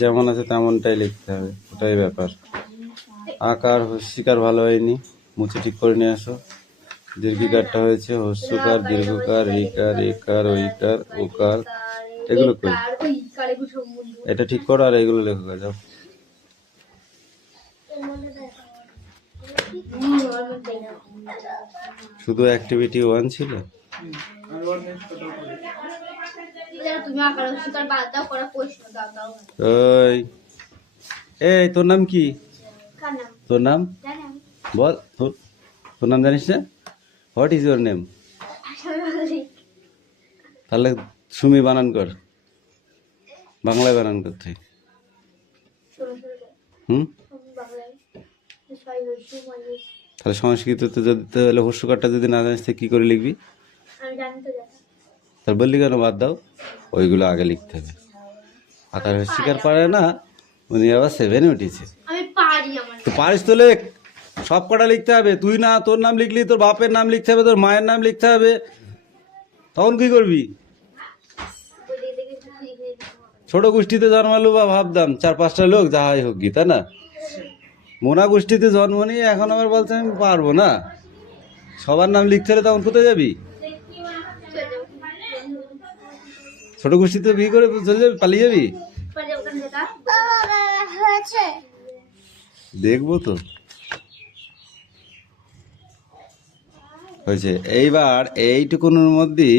যেমন আছে তেমনটাই লিখতে হবে, ওটাই ব্যাপার। আকার হস্যিকার ভালো হয়নি, মুছে ঠিক করে নিয়ে আসো। দীর্ঘিকারটা হয়েছে হস্যকার, দীর্ঘকার, রিকার, একার, ঐকার, ওকার, এগুলো কই? এটা ঠিক করো আর এগুলো লেখো, যাও। শুধু অ্যাক্টিভিটি 1 ছিল। এই তোর নাম কি? তোর নাম বল। তোর নাম জানিস না? What is your name? তাহলে সুমি বানান কর, বাংলায় বানান করতে। তাহলে সংস্কৃততে যদি তাহলে হস্যকারটা যদি না জানিস কি করে লিখবি? তার বললি কেন বাদ দাও, ওইগুলো আগে লিখতে হবে। আকার হস্যিকার পারে না, উনি আবার 7 উঠেছে। তো পারিস তো লেখ, সব কটা লিখতে হবে। তুই না তোর নাম লিখলি, তোর বাপের নাম লিখতে হবে, তোর মায়ের নাম লিখতে হবে, তখন কি করবি? ছোট গোষ্ঠীতে জন্মালো বা ভাবতাম 4-5টা লোক যাহাই হোক কি, তাই না? মোনা গোষ্ঠীতে জন্ম নিয়ে এখন আবার বলছে আমি পারবো না। সবার নাম লিখতে হলে তখন কোথায় যাবি? ছোট গোষ্ঠীতে বিয়ে করে চলে যাবি, পালিয়ে যাবি? দেখবো তো হয়েছে। এইবার এইটুকুনের মধ্যে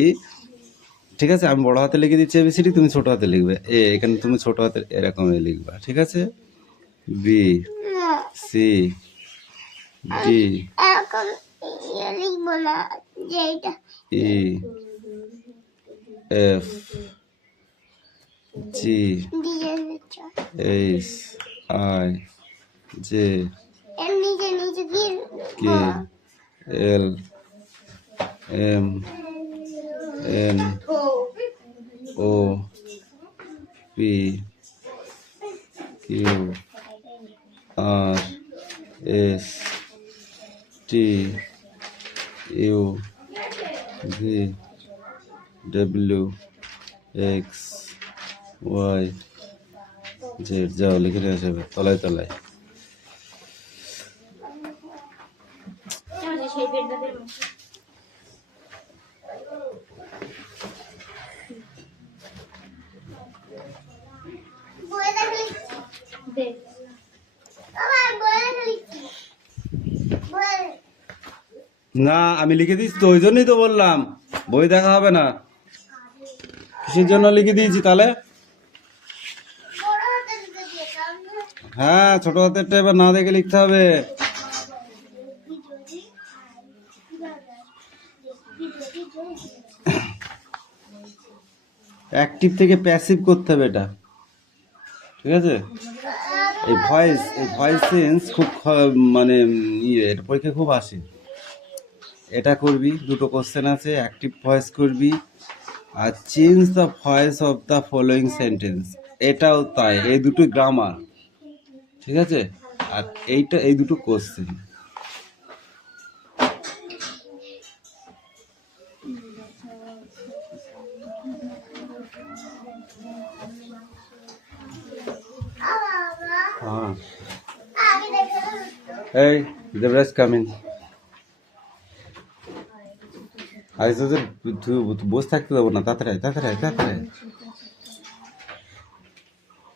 ঠিক আছে, আমি বড় হাতে লিখে দিচ্ছি এবিসিডি, তুমি ছোট হাতে লিখবে। এখানে তুমি ছোট হাতে এরকমই লিখবা, ঠিক আছে? B C D E F G H I J K L M N O P Q R S T U V W X Y Z. যাও লিখে নিয়ে আসবে তলায় তলায়। না আমি লিখে দিচ্ছি তো, ওই জন্যই তো বললাম বই দেখা হবে না। কিসের জন্য লিখে দিয়েছি তাহলে? হ্যাঁ, ছোট হাতেরটা এবার না দেখে লিখতে হবে। অ্যাক্টিভ থেকে প্যাসিভ করতে হবে এটা, ঠিক আছে? এই ভয়েস সেন্স খুব মানে এটা পরীক্ষা খুব আসে। এটা করবি, দুটো কোশ্চেন আছে, অ্যাক্টিভ ভয়েস করবি আর change the voice of the following sentence, এটাও তাই। এই দুটো গ্রামার, ঠিক আছে? আর এই দুটো কোশ্চেন। হ্যাঁ, এই দেবরাজ কামিন। আজ তোদের বসে থাকতে দেবো না, তাড়াতাড়ি তাড়াতাড়ি।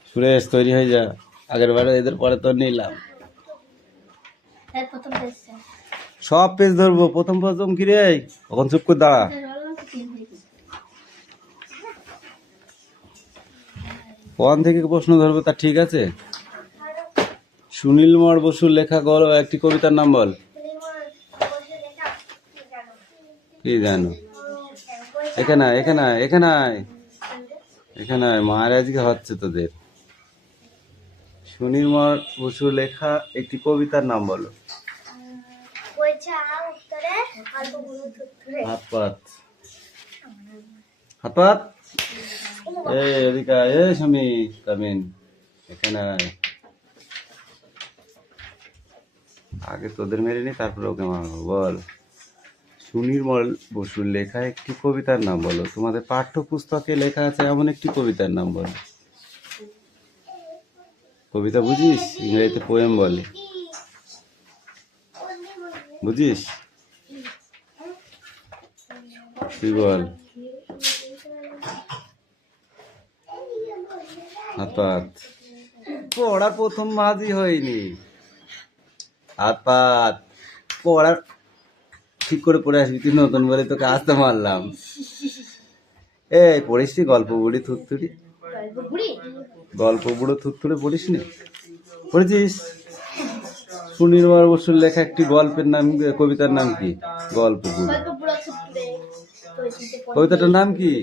সুরেশ তৈরি হয়ে যা, আগের বারে এদের পরে তো নিলাম। সব পেজ ধরবো, প্রথম কি রে, কখন চুপ করে দাঁড়া। ওয়ান থেকে প্রশ্ন ধরবো, তা ঠিক আছে? সুনীল মর বসুর লেখা গল্প একটি কবিতার নাম বল। কি জানো? এখানে মার আজকে হচ্ছে তোদের। সুনীল মর বসুর লেখা একটি কবিতার নাম বলো। হাত পাত। এই এদিকে, এই সমী কামিন। এখানে আয়। আগে তোদের মেরে নি, তারপরে ওকে মারবো। বল, সুনির্মল বসুর লেখা একটি কবিতার নাম বলো। তোমাদের পাঠ্যপুস্তকে লেখা আছে এমন একটি কবিতার নাম বলো। কবিতা বুঝিস? ইংরেজিতে পোয়েম বলে, বুঝিস? তুই বল। হাত পাত। পড়ার প্রথম মাঝই হয়নি। হাত পাত। পড়ার ঠিক করে পড়ে আসবি, তুই নতুন বলে তোকে আসতে মারলাম। এই পড়িস নি গল্প বুড়ি থুরথুরি? গল্প বুড়ো থুরথুরে পড়িস নি? পড়েছিস? সুনির্মল বসুর লেখা একটি গল্পের নাম, কবিতার নাম কি? গল্প বুড়ো। কবিতাটার নাম কি?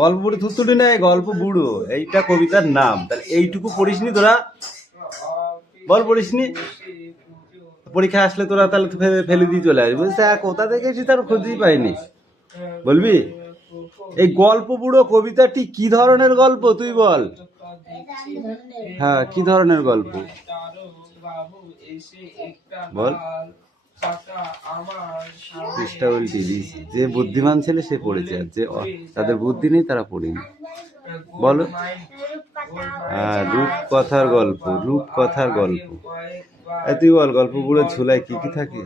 গল্প বুড়ো থুরথুরি নাই, গল্প বুড়ো, এইটা কবিতার নাম। তাহলে এইটুকু পড়িসনি তোরা? বল, পড়িসনি? পরীক্ষা আসলে তোরা তাহলে ফেলে দিয়ে চলে আসবি। স্যার কোথা থেকে এসেছি তার খোঁজই পাইনি। বলবি এই গল্প বুড়ো কবিতাটি কি ধরনের গল্প তুই বল। হ্যাঁ, কি ধরনের গল্প বল। চেষ্টা উল্টি দিস। যে বুদ্ধিমান ছেলে সে পড়েছে, আর যে তাদের বুদ্ধি নেই তারা পড়েনি। বলো। রূপকথার গল্প, রূপকথার গল্প। তুই বল, গল্প বুড়ো ঝুলায় কি কি থাকে?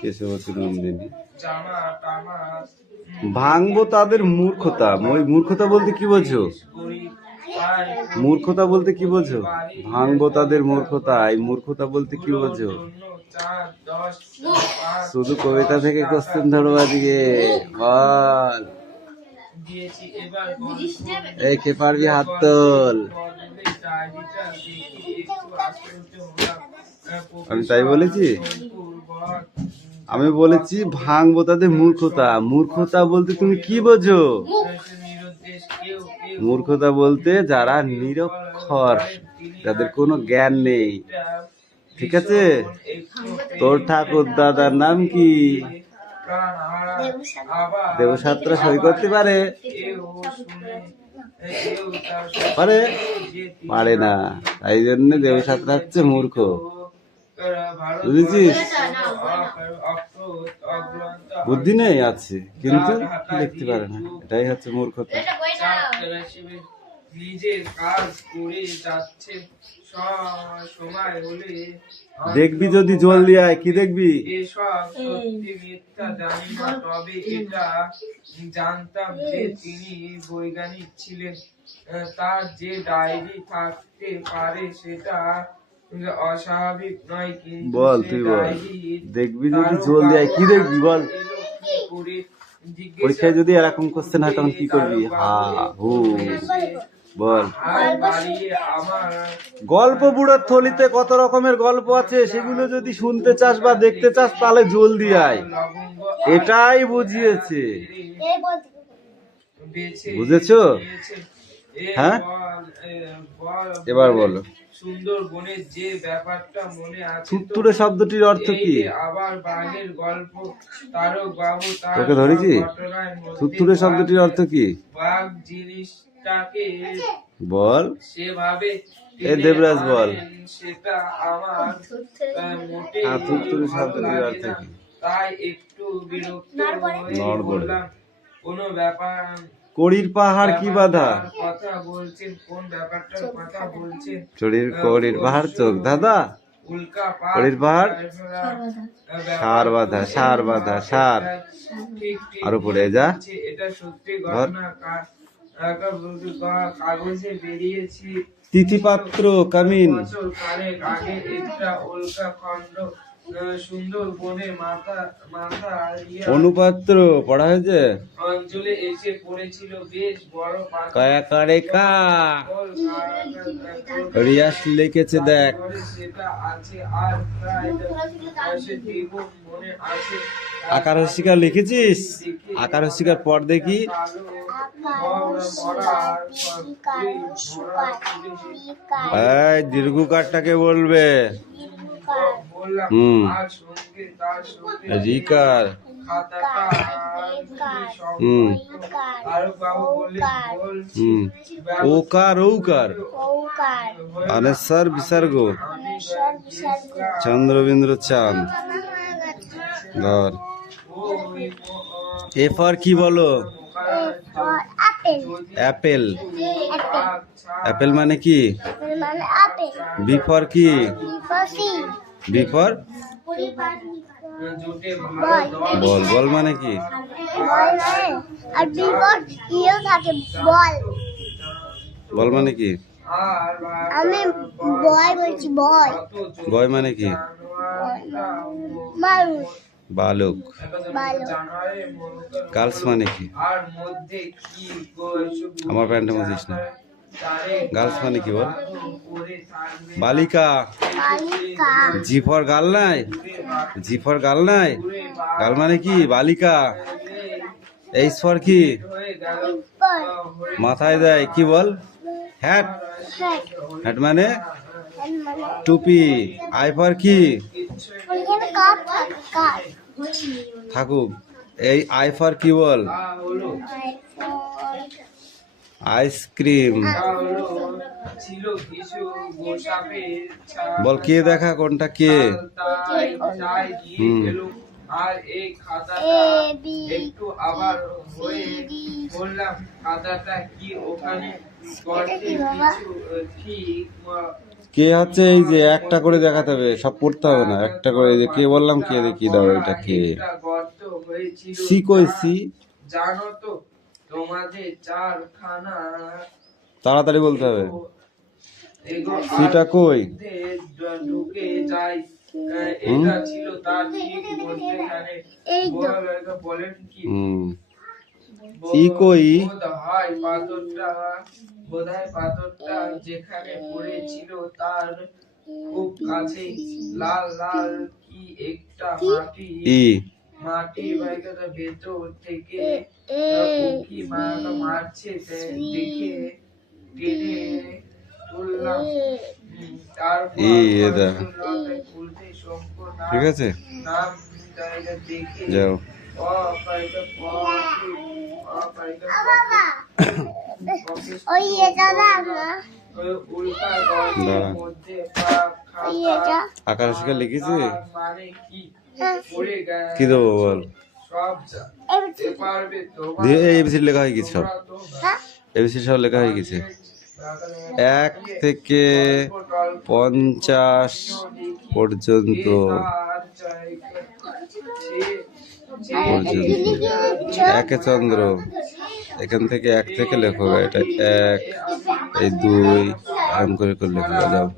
কেশবতী নন্দিনী। ভাঙবো তাদের মূর্খতা। ওই মূর্খতা বলতে কি বোঝো? মূর্খতা বলতে কি বোঝো? ভাঙবো তাদের মূর্খতা। এই মূর্খতা বলতে কি বোঝো? শুধু কবিতা থেকে কোশ্চেন ধরো আজকে। বল। এই কে পারবি হাত তোল। আমি তাই বলেছি? আমি বলেছি ভাঙবো তাদের মূর্খতা। মূর্খতা বলতে তুমি কি বোঝো? মূর্খতা বলতে যারা নিরক্ষর, যাদের কোনো জ্ঞান নেই। ঠিক আছে? তোর ঠাকুর দাদার নাম কি? দেবসাত্রা সই করতে পারে? পারে? পারে না, তাই জন্য দেবসাত্রা হচ্ছে মূর্খ। বুঝেছিস? বুদ্ধি নেই আছে কিন্তু লিখতে পারে না, এটাই হচ্ছে মূর্খতা। দেখবি যদি জলদি আয়, কি দেখবি? তবে এটা জানতাম যে তিনি বৈজ্ঞানিক ছিলেন। তার যে ডায়েরি থাকতে পারে সেটা অস্বাভাবিক নয়। বল, তুই বল। দেখবি যদি জলদি আয়, কি দেখবি বল? পরীক্ষায় যদি এরকম কোশ্চেন হয় তখন কি করবি? হা হু বল। গল্প বুড়োর থলিতে কত রকমের গল্প আছে, সেগুলো যদি শুনতে চাস বা দেখতে চাস তাহলে জলদি আয়। এটাই বুঝিয়েছে। বুঝেছো? হ্যাঁ, এবার বলো। সুন্দরবনের যে ব্যাপারটা মনে আছে। থুত্তুরে শব্দটির অর্থ কি? তোকে ধরেছি? থুত্তুরে শব্দটির অর্থ কি? বাঘ জিনিসটাকে বল। সেভাবে এ দেবরাজ বল। সেটা আমার মোটেই থুত্তুরে শব্দটির অর্থ কি? তাই একটু বিরক্ত হয়ে বললাম, কোনো ব্যাপার। কড়ির পাহাড় কি বাধা? কথা বলছেন, কোন ব্যাপারটার কথা বলছেন? কড়ির পাহাড় চোখ দাদা। কড়ির পাহাড় সার বাধা, সার বাধা, সার। আর উপরে যা। এটা সত্যি ঘটনা, কাগজে বেরিয়েছি। তিথিপাত্র কামিন। আগে একটা উল্কা খণ্ড সুন্দরবনে অনুপাত্র পড়া হয়েছে। অঞ্চলে এসে পড়েছিল বেশ বড় কায়াকারে কা রিয়াস লিখেছে দেখ। সেটা আছে আর প্রায় মনে আছে। আকার হস্যিকার লিখেছিস? আকার হস্যিকার পর দেখি। দীর্ঘকারটাকে বলবে। হুম রিকার হুম হুম ওকার ঔকার অনেশ্বর বিসর্গ চন্দ্রবিন্দু চাঁদ ধর এ ফর কি বলো অ্যাপেল অ্যাপেল মানে কি বি ফর কি বি ফর বল বল মানে কি বল মানে কি আমি বয় বলছি বয় বয় মানে কি মানুষ বালক ভালো গার্লস মানে কি আমার প্যান্টে মজিস না গার্লস মানে কি বল বালিকা বালিকা জি ফর গার্ল নাই জি ফর গার্ল নাই গার্ল মানে কি বালিকা এইচ ফর কি মাথায় দেয় কি বল হ্যাট হ্যাট মানে টুপি আই ফর কি ওইখানে কাপ থাকে কাপ থাকুক এই আই ফর কি বল আইসক্রিম বল কে দেখা কোনটা কে হুম আর এই খাতাটা একটু আবার হয়ে বললাম খাতাটা কি ওখানে গর্তে কিছু ঠিক কে হচ্ছে এই যে একটা করে দেখাতে হবে সব পড়তে হবে না একটা করে এই যে কে বললাম কে দেখি দাও এটা কে একটা গর্ত হয়েছিল সি কই সি জানো তো তোমাদের চারখানা তাড়াতাড়ি বলতে হবে এগো সিটা কই ঢুকে যাই এটা ছিল তার ঠিক মধ্যখানে এই তো বলেন কি হুম ই কই বোধহয় পাথরটা যেখানে পড়েছিল তার খুব কাছে লাল লাল কি একটা ই মাটি ভেতর থেকে উকি মারছে দেখে টেনে তুললাম তারপর ই এটা খুলতে ঠিক আছে নাম দেখে যাও ওই এটা না ওই এটা আকাশ শিখে লিখেছি মানে কি কি দেবো বল সব পারবে দিয়ে এবিসি লেখা হয়ে গেছে সব হ্যাঁ এবিসি সব লেখা হয়ে গেছে 1 থেকে 50 পর্যন্ত একে চন্দ্র এখান থেকে 1 থেকে লেখো এটা 1 এই 2 এরকম করে করে লেখো যাও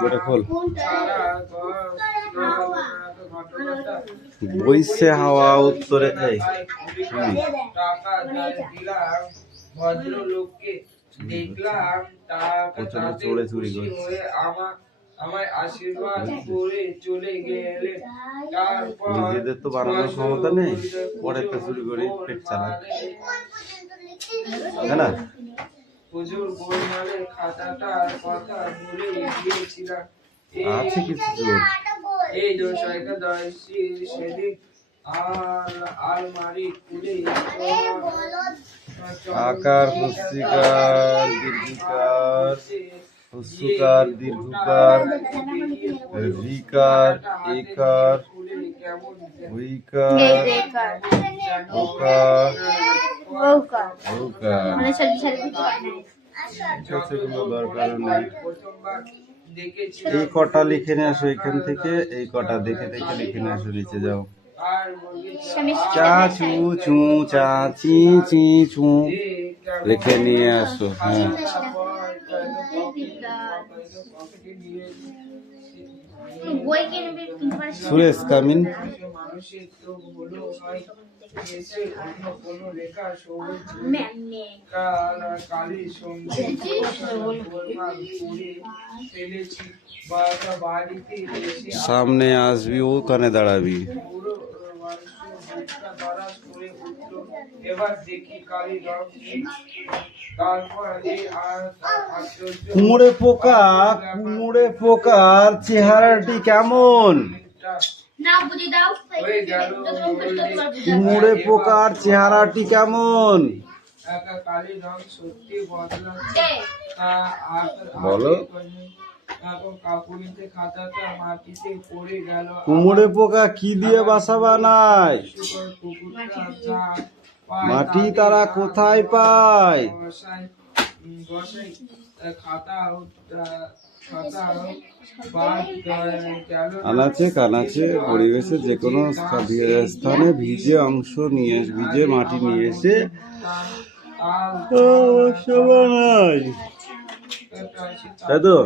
বইটা খোল বইছে হাওয়া উত্তরে এই ভদ্রলোককে দেখলাম প্রচন্ড চড়ে চুরি করছে আমায় আশীর্বাদ করে চলে গেলে তারপর নিজেদের তো বানানোর ক্ষমতা নেই পরে একটা চুরি করে পেট চালায় তাই না হুজুর গোলমালের খাতাটার কথা ভুলে গিয়েছিলাম আছে কিছু জোর এই দশাইকা দশি সেদিক আলমারি খুলে আকার পুস্তিকার দীর্ঘিকার হুসুকার দীর্ঘকার রিকার একার হুইকার ওকার ওকার সেগুলো দরকার নেই এই কটা লিখে নিয়ে আসো এখান থেকে এই কটা দেখে দেখে লিখে নিয়ে আসো নিচে যাও চা চু চু চা চি চি চু লিখে নিয়ে আসো হ্যাঁ সুরেশ কামিন এসে অন্য কোনো রেখা সবুজ কালির সঙ্গে গোলমাল করে ফেলেছি। বাড়িতে এসে সামনে আসবি, ওখানে দাঁড়াবি। পুরো বুকটা দরাজ করে উঠল। এবার দেখি কালির রং নেই। তারপর এই আশ্চর্য কুমড়ে পোকার চেহারাটি কেমন? হয়ে গেল। কুমড়ে পোকার চেহারাটি কেমন? কালির রং সত্যি বদলাচ্ছে। বলো। কাকুরিতে খাতাটা মাটিতে পড়ে গেল। কুমড়ে পোকা কি দিয়ে বাসা বানায়? মাটি তারা কোথায় পায়? বসাই খাতা আনাচে কানাচে পরিবেশে যে কোনো স্থানে ভিজে মাটি নিয়ে এসে বাসা বানায়, তাই তো?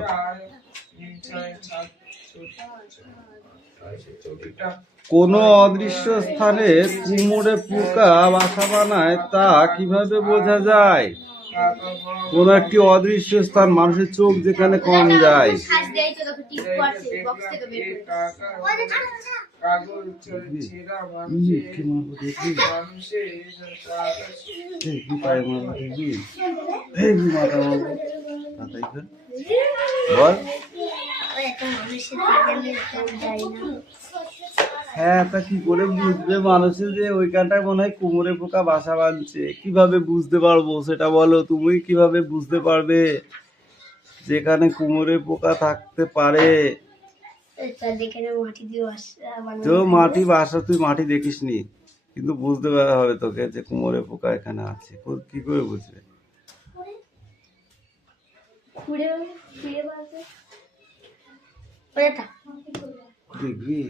কোনো অদৃশ্য স্থানে কুমড়ে পোকা বাসা বানায় তা কিভাবে বোঝা যায়? কোন একটি অদৃশ্য স্থান, মানুষের চোখ যেখানে কম যায়। বল। হ্যাঁ, তা কি করে বুঝবে মানুষের যে ওইখানটায় মনে হয় কুমড়ে পোকা বাসা বাঁধছে? কিভাবে বুঝতে পারবো সেটা বলো। তুমি কিভাবে বুঝতে পারবে যেখানে কুমড়ে পোকা থাকতে পারে? তো মাটি বাসা, তুই মাটি দেখিসনি, কিন্তু বুঝতে হবে তোকে যে কুমড়ে পোকা এখানে আছে। কি করে বুঝবে? দেখবি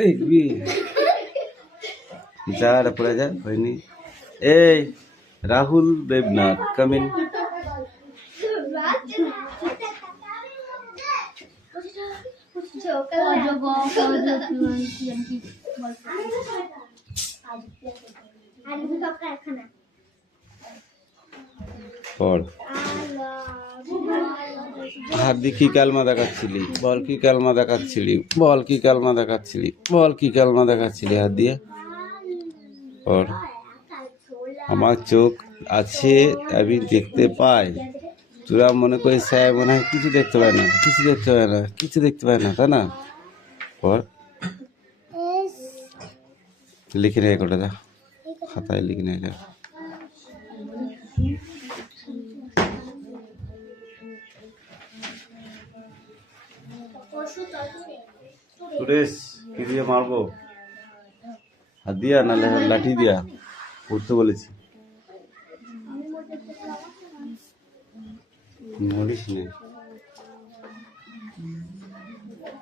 দেখবি, যা পড়ে যা, হয়নি। এই রাহুল দেবনাথ কামিন। হাত দিয়ে কি কালমা দেখাচ্ছিলি? বল কি কালমা দেখাচ্ছিলি? বল কি কালমা দেখাচ্ছিলি? বল কি কালমা দেখাচ্ছিলি হাত দিয়ে? পড়। আমার চোখ আছে, আমি দেখতে পাই। তোরা মনে করিস স্যার মনে হয় কিছু দেখতে পায় না, কিছু দেখতে পায় না, কিছু দেখতে পায় না, তাই না? পড়, লিখে নেয় কোটা, যা খাতায় লিখে নেয়। সুরেশ, কি দিয়ে মারবো? হাত দিয়া না লাঠি দিয়া? পড়তে বলেছি, মরিস নে।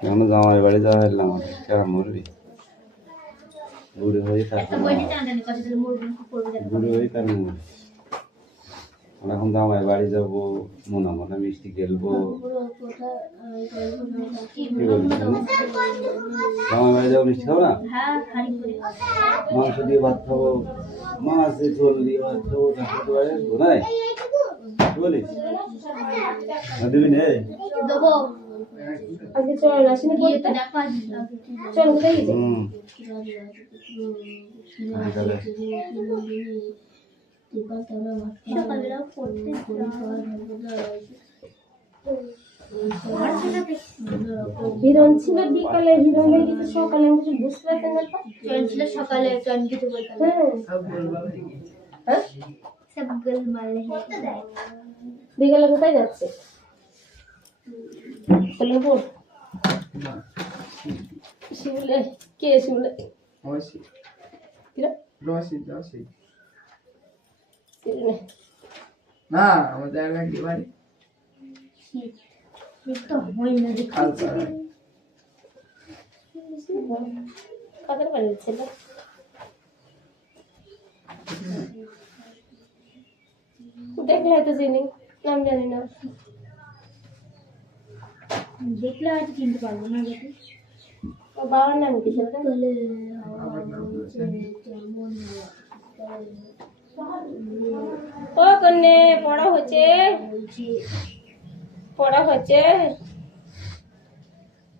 কেন জামাই বাড়ি যাওয়া হলাম, কেন মরবি? বুড়ি হয়ে থাকবে, বুড়ি হয়ে তার মরবি। এখন জামাই বাড়ি যাবো, মনে মনে মিষ্টি খেলবো। কি বলবি? জামাই বাড়ি যাবো, মিষ্টি খাবো না? মাংস দিয়ে ভাত খাবো, মাছের ঝোল দিয়ে ভাত খাবো, তারপরে বাড়ি আসবো, নাই? কি বলিস? দিবি নে? হিরণ ছিল বিকালে, হিরণ হয়ে গেছে সকালে। আমি কিছু বুঝতে পারতাম না। হিরণ ছিল সকালে, কিছু বলতাম। বিকালে কোথায় যাচ্ছে? শিমুলে কে? শিমুলে না, আমাদের বাড়ি কাদের বাড়ি ছিল? দেখলে হয়তো চিনি, নাম জানি না। দেখলে হয়তো চিনতে পারবো না। ওর বাবার নাম কি ছেলেটা? ও কন্যে পড়া হচ্ছে, পড়া হচ্ছে।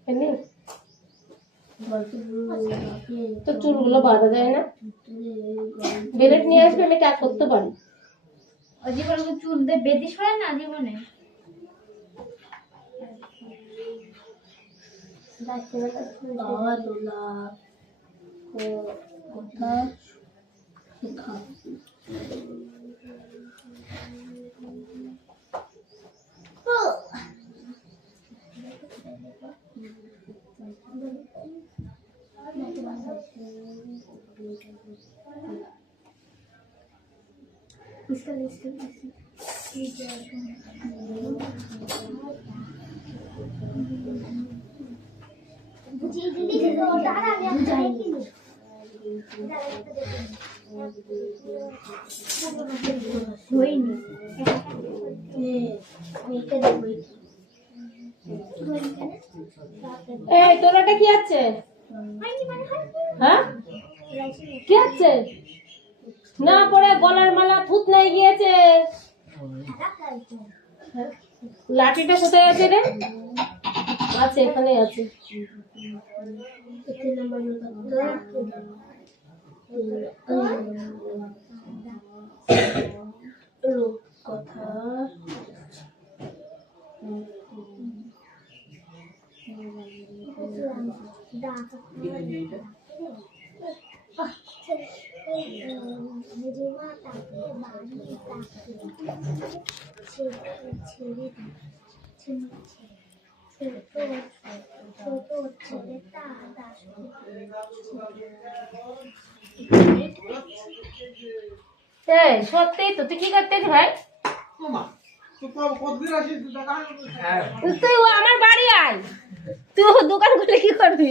এমনি? তো চুলগুলো বাঁধা যায় না? বেলেট নিয়ে আসবে, আমি কাজ করতে পারি। জীবনে চুল দিয়ে বেদিস হয় না জীবনে। বুঝিয়ে দিলি তো দাঁড়া আমি একটা দেখিনি হয়নি এই তোর এটা কি আছে? হ্যাঁ কি আছে? না পরে গলার মালা থুত নাই গিয়েছে। লাঠিটা কোথায় আছে রে? আছে, এখানে আছে। কথা मेरी माता के बानी ছেড়ে ছোট ছেলেটা এই সত্যি তো তুই কি করতেছিস ভাই? হ্যাঁ তুই আমার বাড়ি আয়, তুই দোকান খুলে কি করবি?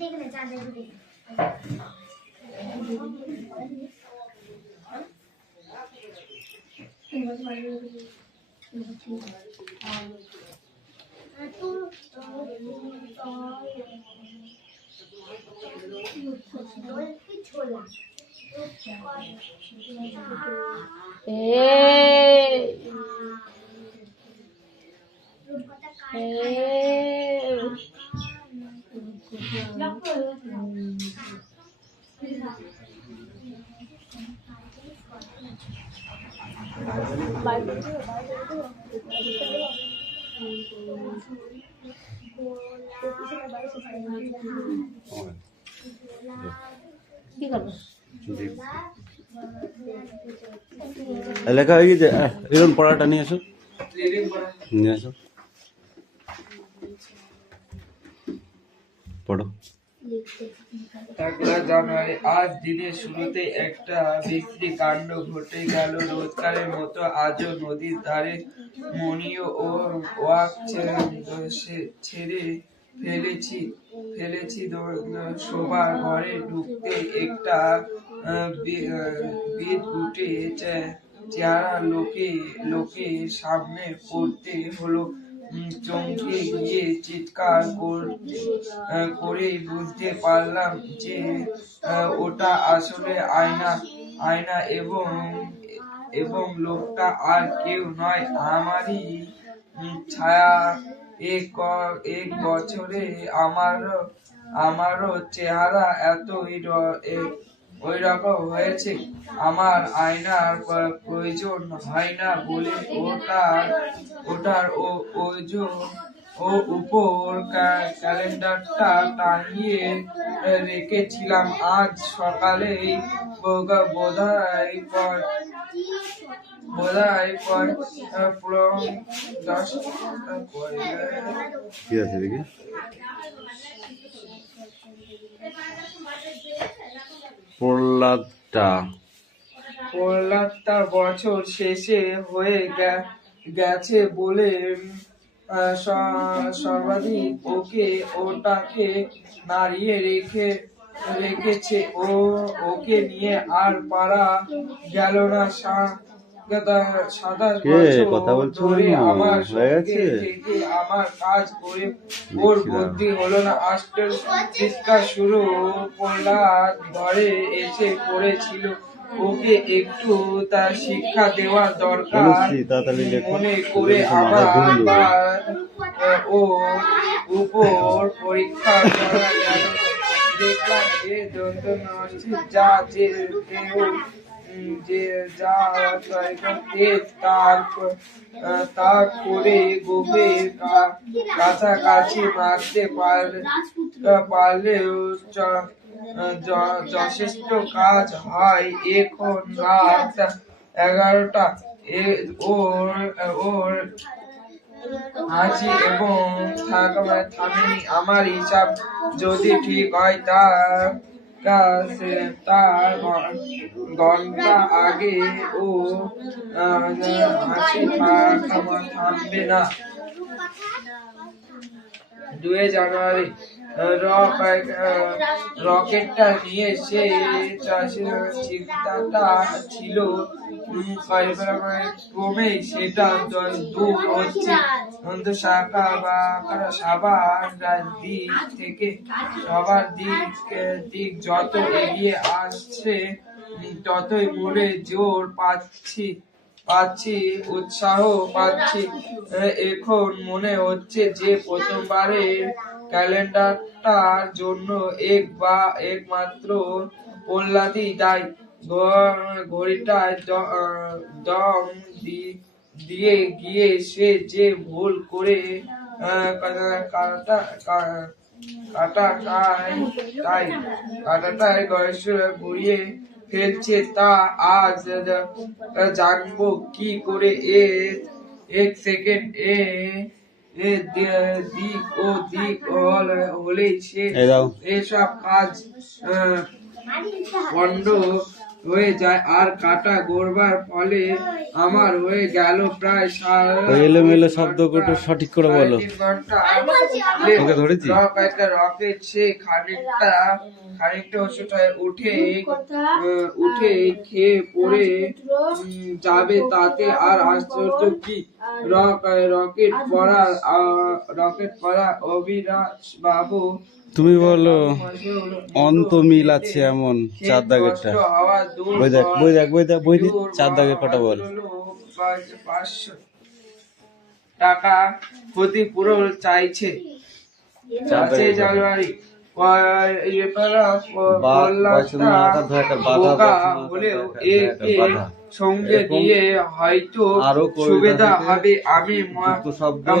দেখলে চাঁদের দেখে ছোলা কি করবো? লেখা হয়ে গেছে। এরকম পড়াটা নিয়ে আসো, রিডিং পড়া। নিয়ে আসো, পড়ো। 1 জানুয়ারি আজ দিনের শুরুতে একটা বিশ্রী কাণ্ড ঘটে গেল। রোজকারের মতো আজও নদীর ধারে মনিও ও ওয়াক ছেড়ে ফেলেছি শোবার ঘরে ঢুকতে একটা বিদঘুটে চেহারা লোকে সামনে পড়তে হলো। চমকে গিয়ে চিৎকার করেই বুঝতে পারলাম যে ওটা আসলে আয়না এবং লোকটা আর কেউ নয়, আমারই ছায়া। এক বছরে আমারও চেহারা এতই ওই রকম হয়েছে। আমার আয়নার প্রয়োজন হয় না বলে ওটার ও উপর ক্যালেন্ডারটা টাঙিয়ে রেখেছিলাম। আজ সকালে বোধহয় পুরো 10টা পরে। কি আছে দেখি? প্রহ্লাদটা বছর শেষে হয়ে গেছে বলে সর্বাধিক ওটাকে নাড়িয়ে রেখেছে। ওকে নিয়ে আর পারা গেল না। 27 কে বছর কথা বলছো ধরে কেন? আমার হয়ে সঙ্গে গেছে? থেকে আমার কাজ করে ওর বুদ্ধি হলো না। আজকের চিৎকার শুরু প্রহ্লাদ ঘরে এসে পড়েছিল। ওকে একটু তার শিক্ষা দেওয়া দরকার বলেছি তাড়াতাড়ি লেখো, মনে করে মাথায় ঘুম দেবে। আবার ওর উপর পরীক্ষা করা গেল। দেখলাম যে দন্ত নষ্ট যা যে দেহ যে যা তেজ তা করে গোপের কাছাকাছি মারতে পারলেও যথেষ্ট কাজ হয়। এখন রাত 11টা। ওর হাসি এবং থামেনি। আমার হিসাব যদি ঠিক হয় তার ঘন্টা আগে ও হাসি থামবে না। 2 জানুয়ারি রকেটটা নিয়ে সে চিন্তাটা ছিল ক্রমেই সেটা দূর হচ্ছে। সবার দিক যত এগিয়ে আসছে ততই মনে জোর পাচ্ছি, উৎসাহ পাচ্ছি। এখন মনে হচ্ছে যে প্রথমবারের ক্যালেন্ডারটার জন্য একমাত্র প্রহ্লাদই দায়ী। ঘড়িটায় দম দিয়ে গিয়ে সে যে ভুল করে কাটাটায় ঘুরিয়ে ফেলছে তা আজ জানবো কি করে। এক সেকেন্ড দিক ও দিক হলেই সে এই দাও। এসব কাজ পণ্ড হয়ে যায়। আর কাটা গড়বার ফলে আমার হয়ে গেল প্রায় ওই এলোমেলো শব্দগুলো সঠিক করে বলো। 3 ঘন্টা। তোকে ধরেছি? রকেট সে খানিকটা ওষুধ উঠে খেয়ে পড়ে যাবে, তাতে আর আশ্চর্য কি। রকেট পড়া অবিনাশ বাবু তুমি বলো অন্ত মিল আছে এমন 4 দাগেরটা। বই দেখ 4 দাগের কটা বল। 500 টাকা ক্ষতিপূরণ চাইছে। 5 জানুয়ারি হলেও একে সঙ্গে নিয়ে হয়তো সুবিধা হবে। আমি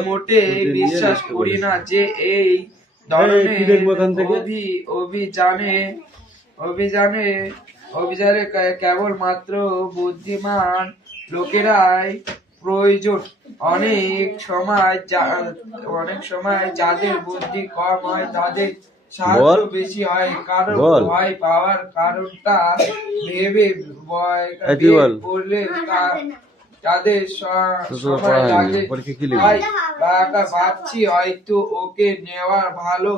মোটে বিশ্বাস করি না যে এই ধরনের অভিযানে কেবলমাত্র বুদ্ধিমান লোকেরাই প্রয়োজন। অনেক সময় যাদের বুদ্ধি কম হয় তাদের সাহায্য বেশি হয়, কারণ ভয় পাওয়ার কারণটা ভেবে পড়লে তাদের সময় লাগে। ভাবছি হয়তো ওকে নেওয়া ভালো।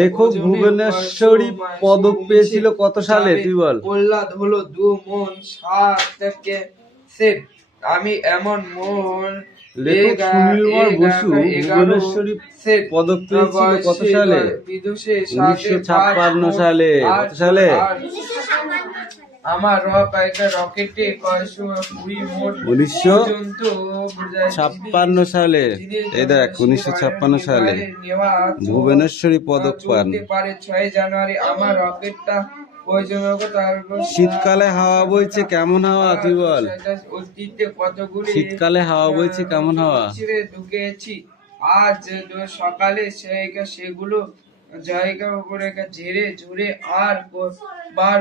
লেখক ভুবনেশ্বরী পদক পেয়েছিল কত সালে তুই বল। প্রহ্লাদ হলো 2 মন 7 সেট। আমি এমন মন। লেখক সুনীলকুমার বসু ভুবনেশ্বরী পদক পেয়েছিল কত সালে? 1956 সালে। কত সালে? আমার রকেটে 1956 সালে। এই দেখ 1956 সালে ভুবনেশ্বরী পদক পান। 6 জানুয়ারি আমার রকেটটা শীতকালে হাওয়া বইছে কেমন হাওয়া তুই বল। শীতকালে হাওয়া বইছে কেমন হাওয়া? ঢুকেছি আজ সকালে সেগুলো জায়গা উপরে ঝেড়ে ঝুড়ে আর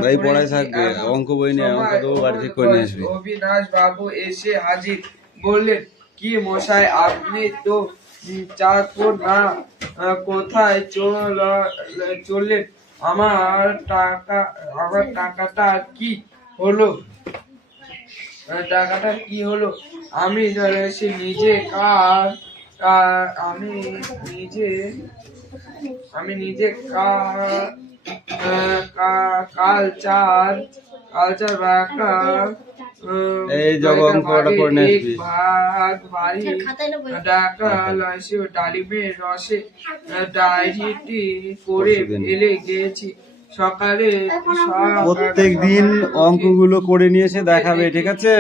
ভাই পড়াই থাকবে, অঙ্ক বই নিয়ে অঙ্ক দেবো, বাড়ি থেকে করে নিয়ে আসবি। অবিনাশ বাবু এসে হাজির। বললেন, কি মশাই আপনি তো চাঁদপুর না, কোথায় চললেন? আমার টাকাটা কি হলো? আমি নিজে কালচার এই জগ অঙ্কটা করে নিয়ে এক আসবি। ভাগ বাড়ি খাতায় না বই। ডাকা লসে ডালিমের রসে ডায়েরিটি করে পরশুদিন। ফেলে গেছি সকালে প্রত্যেক দিন অঙ্কগুলো করে নিয়ে এসে দেখাবে, ঠিক আছে?